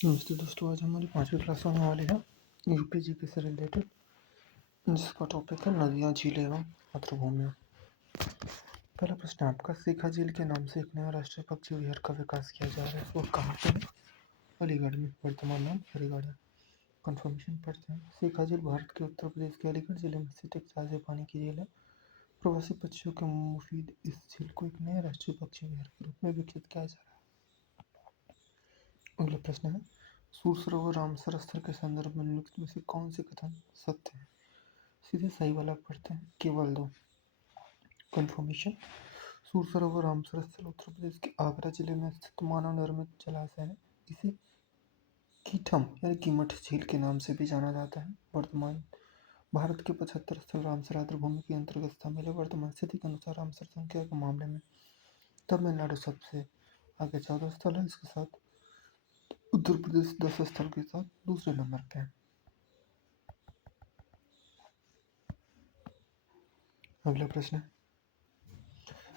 नमस्ते दोस्तों, आज हमारी 5वीं क्लास होने वाली है यूपी जीके से रिलेटेड, जिसका टॉपिक है नदियाँ, झीलें एवं मातृभूमियाँ। पहला प्रश्न आपका, सीखा झील के नाम से एक नया राष्ट्रीय पक्षी विहार का विकास किया जा रहा है, वो कहाँ पे है? अलीगढ़ में। वर्तमान नाम अलीगढ़ है। कन्फर्मेशन पढ़ते हैं। सीखा झील भारत के उत्तर प्रदेश के अलीगढ़ जिले में स्थित एक ताजे पानी की झील है। प्रवासी पक्षियों के मुफीद इस झील को एक नए राष्ट्रीय पक्षी विहार के रूप में विकसित किया जा रहा है। अगला प्रश्न है, सूर सरोवर रामसर स्थल के संदर्भ में निम्नलिखित में से कौन से कथन सत्य है? सीधे सही वाला पढ़ते हैं, केवल दो। कंफर्मेशन, सूर सरोवर रामसर स्थल उत्तर प्रदेश के आगरा जिले में स्थित मानव निर्मित जलाशय है। इसे कीठम यानी कीमठ झील के नाम से भी जाना जाता है। वर्तमान भारत के 75 स्थल रामसर आर्द्रभूमि के अंतर्गत शामिल है। वर्तमान स्थिति के अनुसार रामसर संख्या के मामले में तमिलनाडु सबसे आगे 14 स्थल है। इसके साथ उत्तर प्रदेश 10 स्थल के साथ दूसरे नंबर पे है। अगला प्रश्न है,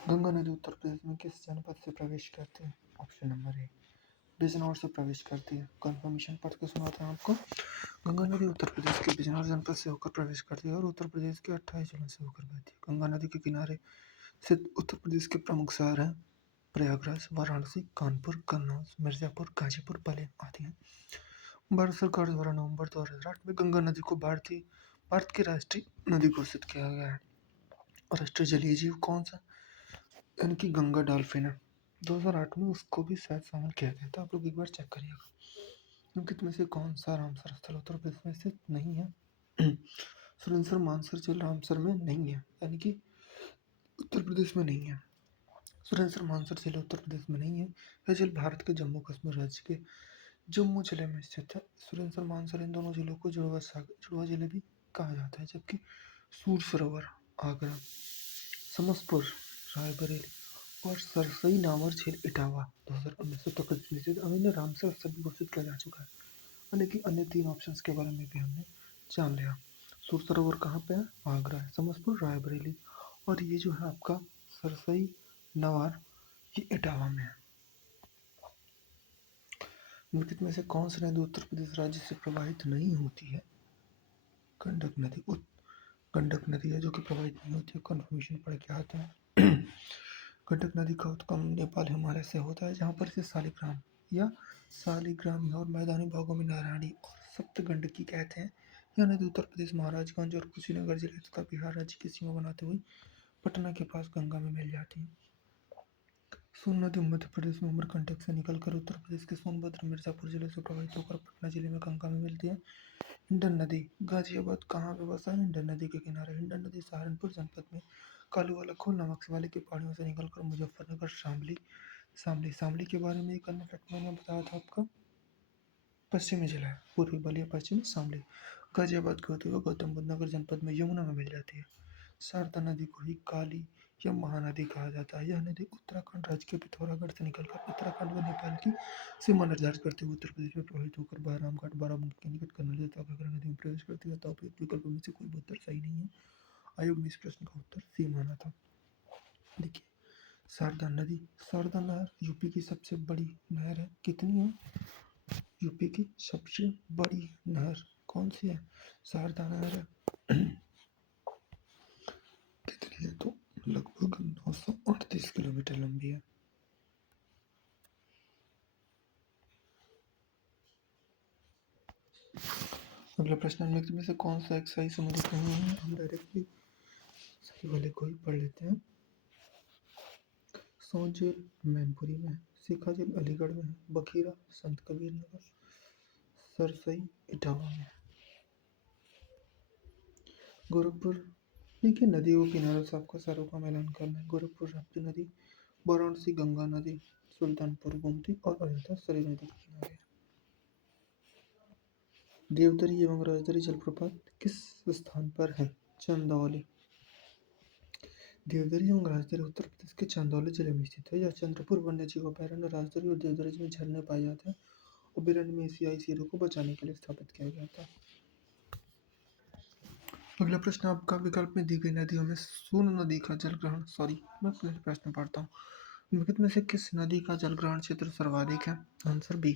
गंगा नदी उत्तर प्रदेश में किस जनपद से प्रवेश करती है? ऑप्शन नंबर ए, बिजनौर से प्रवेश करती है। कंफर्मेशन पढ़ के सुनाते हैं आपको। गंगा नदी उत्तर प्रदेश के बिजनौर जनपद से होकर प्रवेश करती है और उत्तर प्रदेश के 28 जिलों से होकर बहती है। गंगा नदी के किनारे स्थित उत्तर प्रदेश के प्रमुख शहर हैं प्रयागराज, वाराणसी, कानपुर, कन्नौज, मिर्जापुर, गाजीपुर, पाली आदि हैं। भारत सरकार द्वारा नवंबर 2008 में गंगा नदी को भारत की राष्ट्रीय नदी घोषित किया गया है। राष्ट्रीय जलीय जीव कौन सा? यानी कि गंगा डॉल्फिन है। 2008 में उसको भी शायद शामिल किया गया था। आप लोग एक बार चेक करिएगा। निम्नलिखित में से कौन सा रामसर स्थल उत्तर प्रदेश में स्थित नहीं है? सुरेंद्र मानसर झील रामसर में नहीं है, यानी कि उत्तर प्रदेश में नहीं है। सुरेंद्र मानसर झील उत्तर प्रदेश में नहीं है। यह झील भारत के जम्मू कश्मीर राज्य के जम्मू जिले में स्थित है। सुरेंद्र मानसर इन दोनों जिलों को जुड़वा जिले भी कहा जाता है। जबकि सूर सरोवर आगरा, समस्तपुर रायबरेली और सरसई नामर झील इटावा 2019 में स्थित अभी रामसर स्थल घोषित किया जा चुका है। यानी कि अन्य 3 ऑप्शंस के बारे में भी हमने जान लिया। सूर सरोवर कहाँ पे है? आगरा है। समस्तपुर रायबरेली और ये जो है आपका सरसई नवार, ये इटावा में है। निम्नलिखित में से कौन सी नदी उत्तर प्रदेश राज्य से प्रवाहित नहीं होती है? गंडक नदी। गंडक नदी है जो कि प्रवाहित नहीं होती है। कन्फर्मेशन पढ़ के आते हैं। गंडक नदी का उद्गम नेपाल हिमालय से होता है, जहाँ पर इसे शालिग्राम या शालिग्रामी और मैदानी भागों में नारायणी और सप्तगंडकी कहते हैं। यह नदी उत्तर प्रदेश, महाराजगंज और कुशीनगर जिले तथा बिहार राज्य की सीमा बनाते हुए पटना के पास गंगा में मिल जाती है। सोन नदी मध्य प्रदेश में अमरकंटक से निकलकर उत्तर प्रदेश के सोनभद्र, मिर्जापुर जिले से प्रवाहित होकर पटना जिले में गंगा में मिलती है। हिंडन नदी गाजियाबाद कहाँ पे बसा है? हिंडन नदी के किनारे। हिंडन नदी सहारनपुर जनपद में कालूवाला खोल नामक शिवालिक की पहाड़ियों से निकलकर मुजफ्फरनगर शामली के बारे में एक अन्य फैक्ट मैंने बताया था आपका। पश्चिमी जिला है, पूर्वी बलिया, पश्चिमी शामली। गाजियाबाद के होते हुए गौतम बुद्ध नगर जनपद में यमुना में मिल जाती है। शारदा नदी को ही काली या महानदी कहा जाता है। यह नदी उत्तराखंड राज्य के पिथौरागढ़ से निकलकर उत्तराखंड व नेपाल की सीमा निर्धारित करते हुए उत्तर प्रदेश में प्रवाहित होकर बहरामघाट, बाराबंकी के निकट कर्नल तथा घाघरा नदी में प्रवेश करती है। अतः उपयुक्त विकल्पों में से कोई भी उत्तर सही नहीं है। आयोग ने इस प्रश्न का उत्तर सी माना था। देखिए, शारदा नहर यूपी की सबसे बड़ी नहर है। कितनी है? यूपी की सबसे बड़ी नहर कौन सी है? शारदा नहर है। कितनी है? तो लगभग 938 किलोमीटर लंबी है। अगला प्रश्न, निम्नलिखित में से कौन सा एक सही सम्मिलित नहीं है? हम डायरेक्टली सही वाले को ही पढ़ लेते हैं। सोन झील मैनपुरी में है। सीखा झील अलीगढ़ में है। बखीरा संत कबीर नगर, सरसई इटावा में है। गोरखपुर, देखिए नदियों के किनारों से आपको शहरों का मिलान करना है। गोरखपुर राप्ती नदी, वाराणसी गंगा नदी, सुल्तानपुर गोमती और अयोध्या सरयू नदी के किनारे। देवदरी एवं राजदरी जलप्रपात किस स्थान पर है? चंदौली। देवदरी एवं राजदरी उत्तर प्रदेश के चंदौली जिले में स्थित है। यह चंद्रपुर वन्यजीव अभयारण्य, राजदरी और देवदरी में झरने पाए जाते हैं। अभयारण्य में एशियाई शेरों को बचाने के लिए स्थापित किया गया था। अगला प्रश्न आपका, विकल्प में दी गई नदियों में सोन नदी का जलग्रहण मैं प्रश्न पढ़ता हूँ। निम्नलिखित में से किस नदी का जलग्रहण क्षेत्र सर्वाधिक है? आंसर बी,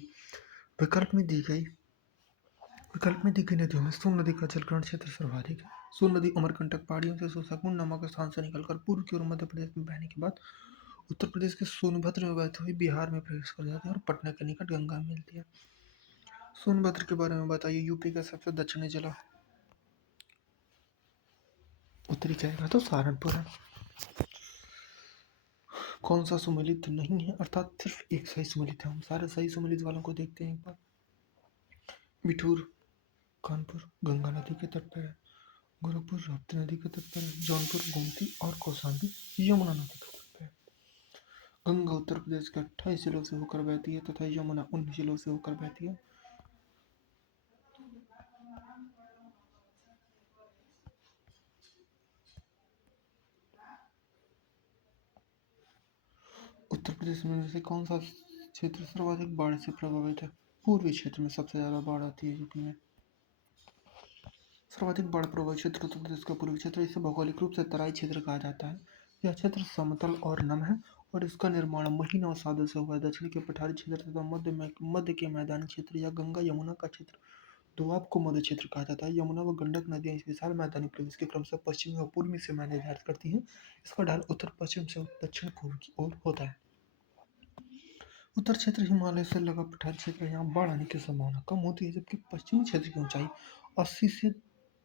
विकल्प में दी गई विकल्प में दी गई नदियों में सोन नदी का जलग्रहण क्षेत्र सर्वाधिक है। सोन नदी अमरकंटक पहाड़ियों से सूसाकुंड नामक स्थान से निकलकर पूर्व की ओर मध्य प्रदेश में बहने के बाद उत्तर प्रदेश के सोनभद्र में बहती हुई बिहार में प्रवेश कर जाती है और पटना के निकट गंगा में मिलती है। सोनभद्र के बारे में बताइए। यूपी का सबसे दक्षिणी जिला उत्तरी जाएगा तो सहारनपुर है। कौन सा सुमेलित नहीं है, अर्थात सिर्फ एक सही सुमेलित है। हम सारे सही सुमेलित वालों को देखते हैं एक बार। बिठूर कानपुर गंगा नदी के तट पर है। गोरखपुर राप्ती नदी के तट पर है। जौनपुर गोमती और कौशाम्बी यमुना नदी के तट पर है। गंगा उत्तर प्रदेश के 28 जिलों से होकर बहती है तथा यमुना 19 जिलों से होकर बहती है। उत्तर प्रदेश में से कौन सा क्षेत्र सर्वाधिक बाढ़ से प्रभावित है? पूर्वी क्षेत्र में सबसे ज्यादा बाढ़ आती है यूपी में। सर्वाधिक बाढ़ प्रभावित क्षेत्र उत्तर प्रदेश का पूर्वी क्षेत्र। इसे भौगोलिक रूप से तराई क्षेत्र कहा जाता है। यह क्षेत्र समतल और नम है और इसका निर्माण महीन अवसादों से हुआ है। दक्षिण के पठारी क्षेत्र तथा मध्य के मैदानी क्षेत्र या गंगा यमुना का क्षेत्र दोआब को मध्य क्षेत्र कहा जाता है। यमुना व गंडक नदियां इस विशाल मैदानी प्रदेश के क्रमशः पश्चिमी और पूर्वी सीमा निर्धारित करती हैं। इसका ढाल उत्तर पश्चिम से दक्षिण पूर्व की ओर होता है। उत्तर क्षेत्र हिमालय से लगा पठारी क्षेत्र, यहाँ बाढ़ आने की संभावना कम होती है, जबकि पश्चिमी क्षेत्र की ऊंचाई 80 से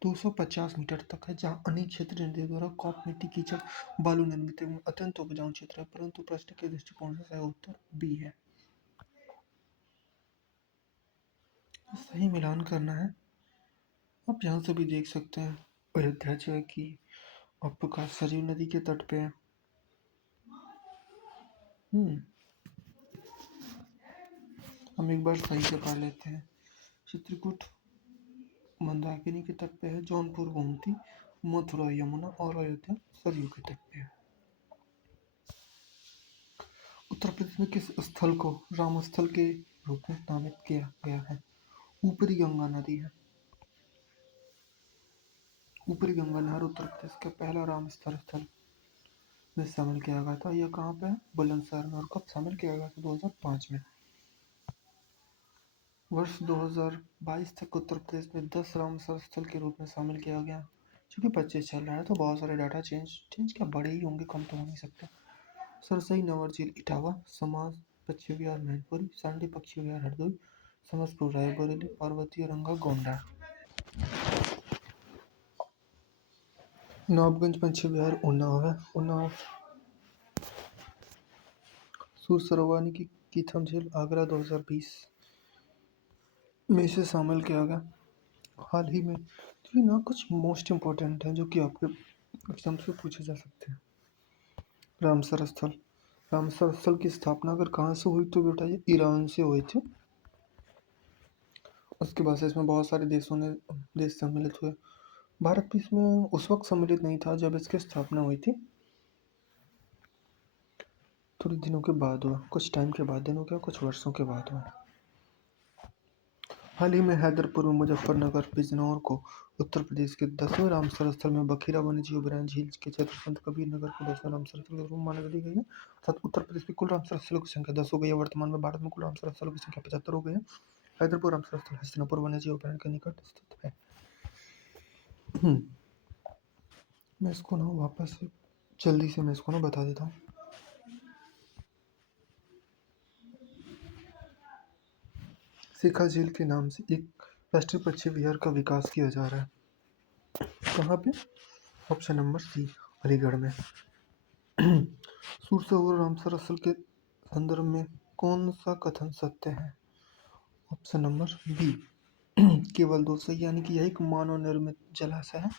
250 मीटर तक है, जहाँ अनेक क्षेत्र नदियों द्वारा कॉप मिट्टी कीचड़ बालू निर्मित एवं अत्यंत उपजाऊ क्षेत्र है। परंतु प्रश्न के दृष्टिकोण से सही उत्तर बी है। सही मिलान करना है। आप यहाँ से भी देख सकते हैं अयोध्या जो है कि आपका सरयू नदी के तट पे है। हम एक बार सही से पढ़ लेते हैं। चित्रकूट मंदाकिनी के तट पे है। जौनपुर गोमती, मथुरा यमुना और अयोध्या सरयू के तट पे है। उत्तर प्रदेश में किस स्थल को राम स्थल के रूप में नामित किया गया है? ऊपरी गंगा नदी है। ऊपरी गंगा नहर उत्तर प्रदेश का पहला रामसर स्थल में शामिल किया गया था। यह कहाँ पे है? बुलंदशहर में। और कब शामिल किया गया था? 2005 में। वर्ष 2022 तक उत्तर प्रदेश में 10 रामसर स्थल के रूप में शामिल किया गया। चूंकि 25 चल रहा है तो बहुत सारे डाटा चेंज क्या बड़े ही होंगे, कम तो हो नहीं सकते। सरसई नवर झील इटावा, समाज पक्षी विहार मैनपुरी, सांडी पक्षी विहार हरदोई, समसपुर रायबरेली, पार्वती रंगा गोंडा। नवाबगंज पक्षी विहार उन्नाव है। उन्नाव। सूर सरोवर की कीथम झील आगरा 2020 में इसे शामिल किया गया हाल ही में। तो ये ना कुछ मोस्ट इम्पोर्टेंट है जो कि आपके एग्जाम से पूछे जा सकते हैं। रामसर स्थल। रामसर स्थल की स्थापना अगर कहाँ से हुई तो बेटा ये ईरान से हुई थी। उसके बाद से इसमें बहुत सारे देश सम्मिलित हुए। भारत भी इसमें उस वक्त सम्मिलित नहीं था जब इसकी स्थापना हुई थी। थोड़े दिनों के बाद हुआ, कुछ टाइम के बाद, दिनों के कुछ वर्षों के बाद हुआ। हाल ही में हैदरपुर में मुजफ्फरनगर बिजनौर को उत्तर प्रदेश के 10वें रामसर स्थल में बखीरा वन्यजीव अभयारण्य झील के क्षेत्र संत कबीर नगर को 10वें रामसर स्थल के रूप में मान्यता दी गई है। अर्थात उत्तर प्रदेश की कुल रामसर स्थलों की संख्या 10 हो गई है। वर्तमान में भारत में कुल रामसर स्थलों की संख्या 75 हो गई है। हैदरपुर रामसर स्थल हस्तिनापुर वन्यजीव अभयारण्य के निकट स्थित है। मैं इसको ना वापस जल्दी से मैं इसको ना बता देता हूँ। शिखा झील के नाम से एक राष्ट्रीय पक्षी विहार का विकास किया जा रहा है। कहाँ पे? ऑप्शन नंबर सी, अलीगढ़ में। सूर सरोवर रामसर स्थल के संदर्भ में कौन सा कथन सत्य है? ऑप्शन नंबर बी, केवल 2 सही, यानी कि यह एक मानव निर्मित जलाशय है।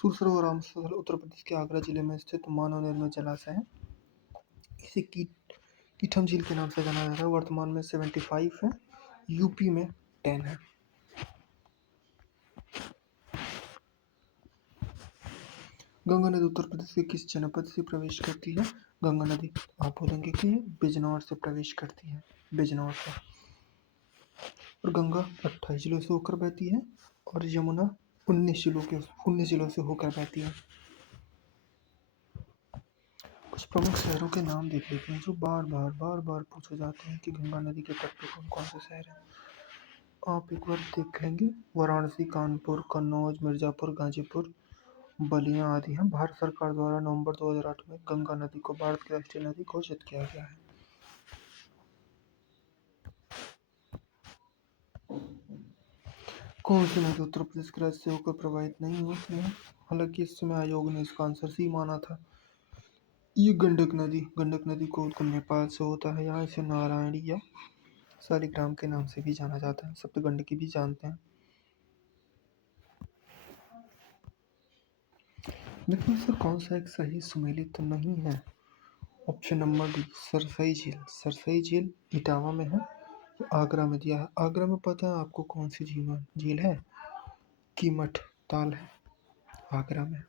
सूर सरोवर रामसर स्थल उत्तर प्रदेश के आगरा जिले में स्थित मानव निर्मित जलाशय है। इसे कीठम झील के नाम से जाना जाता है। वर्तमान में 75 है, यूपी में 10 है। गंगा नदी उत्तर प्रदेश के किस जनपद से प्रवेश करती है? गंगा नदी आप बोलेंगे कि बिजनौर से प्रवेश करती है, बिजनौर से। और गंगा 28 जिलों से होकर बहती है और यमुना 19 जिलों से होकर बहती है। कुछ प्रमुख शहरों के नाम देख लेते हैं जो बार बार पूछे जाते हैं कि गंगा नदी के तट पे कौन कौन से शहर हैं। आप एक बार देख लेंगे। वाराणसी, कानपुर, कन्नौज, मिर्जापुर, गाजीपुर, बलिया आदि हैं। भारत सरकार द्वारा नवंबर 2008 में गंगा नदी को भारत की राष्ट्रीय नदी घोषित किया गया है। कौन सी नदी उत्तर प्रदेश के राज्य से होकर प्रवाहित नहीं होती है? हालांकि इस समय आयोग ने इसका आंसर सी माना था। ये गंडक नदी को उद्गम नेपाल से होता है। यहाँ इसे नारायणी या शालिग्राम के नाम से भी जाना जाता है। सप्तगंडकी भी जानते हैं। लेकिन सर कौन सा एक सही सुमेलित तो नहीं है? ऑप्शन नंबर डी, सरसई झील। सरसई झील इटावा में है, आगरा में दिया है। आगरा में पता है आपको कौन सी झील है? कीमठ ताल है आगरा में।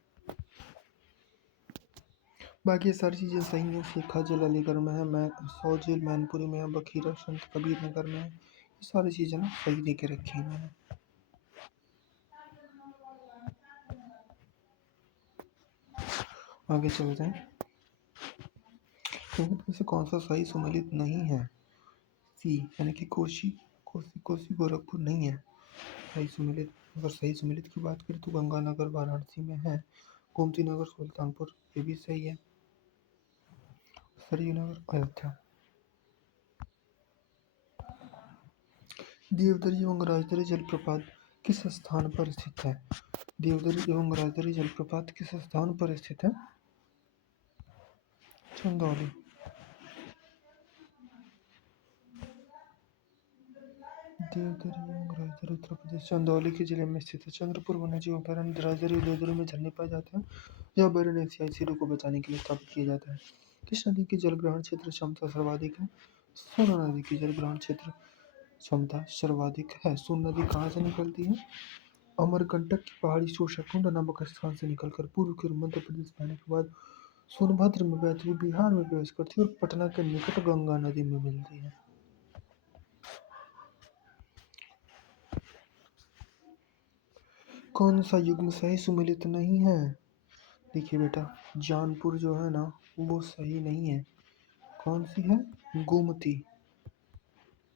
बाकी ये सारी चीज़ें सही हैं। शेखा झील अलीगढ़ में है, मैं सौ झील मैनपुरी में है, बखीरा संत कबीर नगर में है। ये सारी चीज़ें ना सही दे के रखी हैं मैंने। आगे चलते हैं। इनमें से कौन सा सही सुमेलित नहीं है? सी यानी कि कोसी। कोसी गोरखपुर नहीं है सही सुमेलित। अगर सही सुमेलित की बात करें तो गंगानगर वाराणसी में है, गोमती नगर सुल्तानपुर ये भी सही है, सरयू नगर अयोध्या। देवदरी एवं राजदरी जलप्रपात किस स्थान पर स्थित है? देवदरी एवं राजदरी जलप्रपात किस स्थान पर स्थित है? चंदौली। देवदरी एवं राजदरी उत्तर प्रदेश चंदौली के जिले में स्थित है। चंद्रपुर वन्यजीव अभयारण्य राजदरी और देवदरी में झरने पाए जाते हैं। यह अभयारण्य एशियाई शेरों को बचाने के लिए स्थापित किया जाता है। किस नदी की जलग्रहण क्षेत्र क्षमता सर्वाधिक है? सोन नदी की जलग्रहण क्षेत्र क्षमता सर्वाधिक है। सोन नदी कहाँ से निकलती है? अमरकंटक की पहाड़ी शोषाकुंड नामक स्थान से निकलकर पूर्व की ओर मध्य प्रदेश में आने के बाद सोनभद्र में बहती हुई बिहार में प्रवेश करती है और पटना के निकट गंगा नदी में मिलती है। कौन सा युग्म सही सुमेलित नहीं है? देखिए बेटा, जानपुर जो है ना वो सही नहीं है। कौन सी है? गोमती।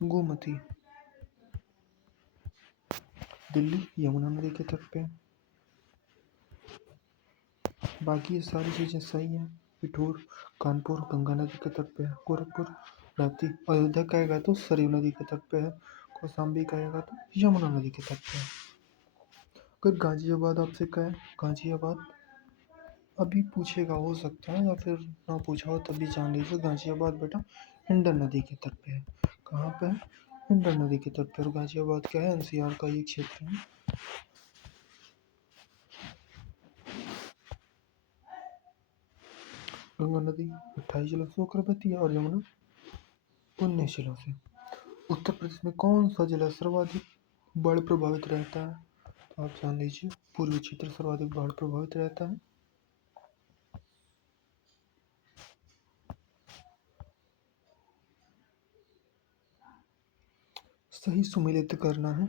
गोमती दिल्ली यमुना नदी के तट पे। बाकी ये सारी चीज़ें सही हैं। पिठोर कानपुर गंगा नदी के तट पे है। गोरखपुर राप्ती। अयोध्या कहेगा तो सरयू नदी के तट पे है। कौशाम्बी कहेगा तो यमुना नदी के तट पे है। अगर गाजियाबाद आपसे कहे, गाजियाबाद अभी पूछेगा हो सकता है या फिर ना पूछा हो तब भी जान लीजिए। गाजियाबाद बेटा हिंडन नदी के तट पे है। कहाँ पे है? हिंडन नदी के तट पे। और गाजियाबाद क्या है? एनसीआर का ही क्षेत्र है। गंगा नदी 28 जिलों से होकर बहती है और यमुना 19 जिलों से। उत्तर प्रदेश में कौन सा जिला सर्वाधिक बाढ़ प्रभावित रहता है? तो आप जान लीजिए पूर्वी क्षेत्र सर्वाधिक बाढ़ प्रभावित रहता है। सही सुमेलित करना है।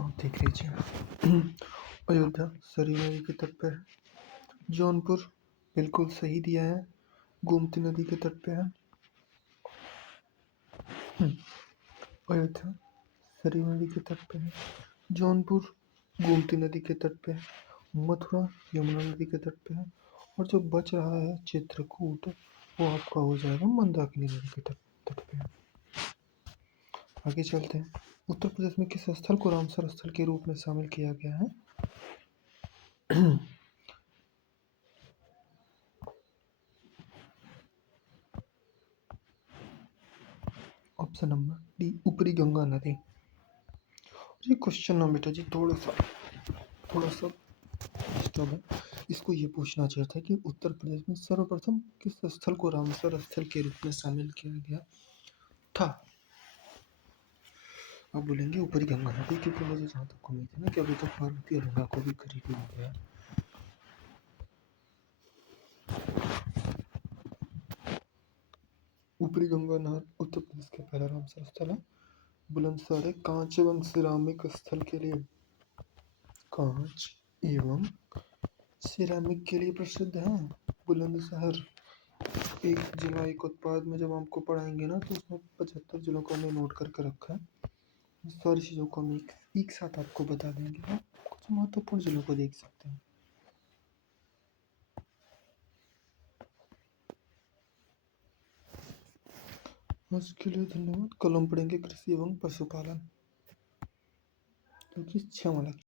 आप देख लीजिए। अयोध्या सरयू नदी के तट पे है। जौनपुर बिल्कुल सही दिया है, गोमती नदी के तट पे है। अयोध्या सरयू नदी के तट पे है। जौनपुर गोमती नदी के तट पे है। मथुरा यमुना नदी के तट पे है। और जो बच रहा है चित्रकूट वो आपका हो जाएगा मंदाकिनी नदी के तट पे। आगे चलते हैं। उत्तर प्रदेश में किस स्थल को रामसर स्थल के रूप में शामिल किया गया है? ऑप्शन नंबर डी, ऊपरी गंगा नदी। ये क्वेश्चन ना बेटा जी थोड़ा सा डिस्टर्ब है। इसको ये पूछना चाहिए था कि उत्तर प्रदेश में सर्वप्रथम किस स्थल को रामसर स्थल के रूप में शामिल किया गया था? आप बोलेंगे ऊपरी गंगा नदी, क्योंकि मुझे जहाँ तक उम्मीद है ना कि अभी तक पार्वती और गंगा को भी करीब हो गया। ऊपरी गंगा नहर उत्तर प्रदेश का पहला रामसर स्थल है। बुलंदशहर कांच एवं सिरामिक स्थल के लिए कांच एवं सिरामिक के लिए प्रसिद्ध है बुलंदशहर। एक जिला एक उत्पाद में जब हमको पढ़ाएंगे ना, तो उसमें 75 जिलों को हमने नोट करके रखा है। सारी चीज़ों को हम एक साथ आपको बता देंगे। हम कुछ महत्वपूर्ण जिलों को देख सकते हैं। आज के लिए धन्यवाद। कल हम पढ़ेंगे कृषि एवं पशुपालन, क्योंकि 6वां